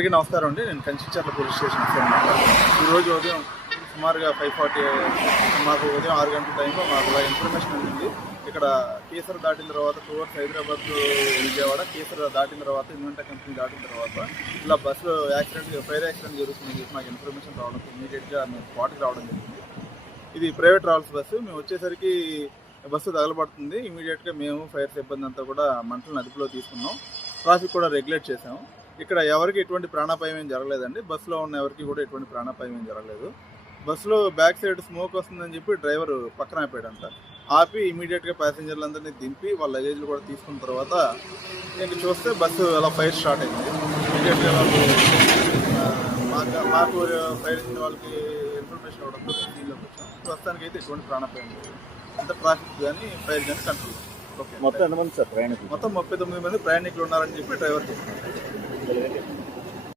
అందరికీ నమస్కారం అండి. నేను కంచిచర్ల పోలీస్ స్టేషన్ వస్తాను. ఈరోజు ఉదయం సుమారుగా 5:40 మాకు ఉదయం 6 గంటల టైంలో మాకు ఇలా ఇన్ఫర్మేషన్ ఉంది. ఇక్కడ కేసర దాటిన తర్వాత టువర్డ్స్ హైదరాబాద్ విజయవాడ కేసర దాటిన తర్వాత ఇన్వెంటా కంపెనీ దాటిన తర్వాత ఇలా బస్సులో ఫైర్ యాక్సిడెంట్ జరుగుతుందని చెప్పి మాకు ఇన్ఫర్మేషన్ రావడంతో ఇమీడియట్గా మేము స్పాట్కి రావడం జరిగింది. ఇది ప్రైవేట్ ట్రావెల్స్ బస్సు. మేము వచ్చేసరికి బస్సు తగలబడుతుంది. ఇమీడియట్గా మేము ఫైర్ సిబ్బంది అంతా కూడా మంటలను అదుపులో తీసుకున్నాం. ట్రాఫిక్ కూడా రెగ్యులేట్ చేసాము. ఇక్కడ ఎవరికి ఎటువంటి ప్రాణాపాయం ఏం జరగలేదండి. బస్సులో ఉన్న ఎవరికి కూడా ఎటువంటి ప్రాణాపాయం ఏం జరగలేదు. బస్సులో బ్యాక్ సైడ్ స్మోక్ వస్తుందని చెప్పి డ్రైవర్ పక్కన ఆపాడంట. ఆపి ఇమీడియట్గా ప్యాసింజర్లందరినీ దింపి వాళ్ళ లగేజ్లు కూడా తీసుకున్న తర్వాత ఇంక చూస్తే బస్సు అలా ఫైర్ స్టార్ట్ అయింది. ఇమీడియట్గా మాకు ఫైర్ ఇచ్చిన వాళ్ళకి ఇన్ఫర్మేషన్ ఇవ్వడంతో దీనిలోకి వచ్చాం. ప్రస్తుతానికి అయితే ఎటువంటి ప్రాణాపాయం లేదు. అంత ట్రాఫిక్ కానీ ఫైర్ కానీ కంట్రోల్. మొత్తం ఎంతమంది సార్ ప్రయాణికులు? మొత్తం 39 మంది ప్రయాణికులు ఉన్నారని చెప్పి డ్రైవర్ చెప్తున్నారు.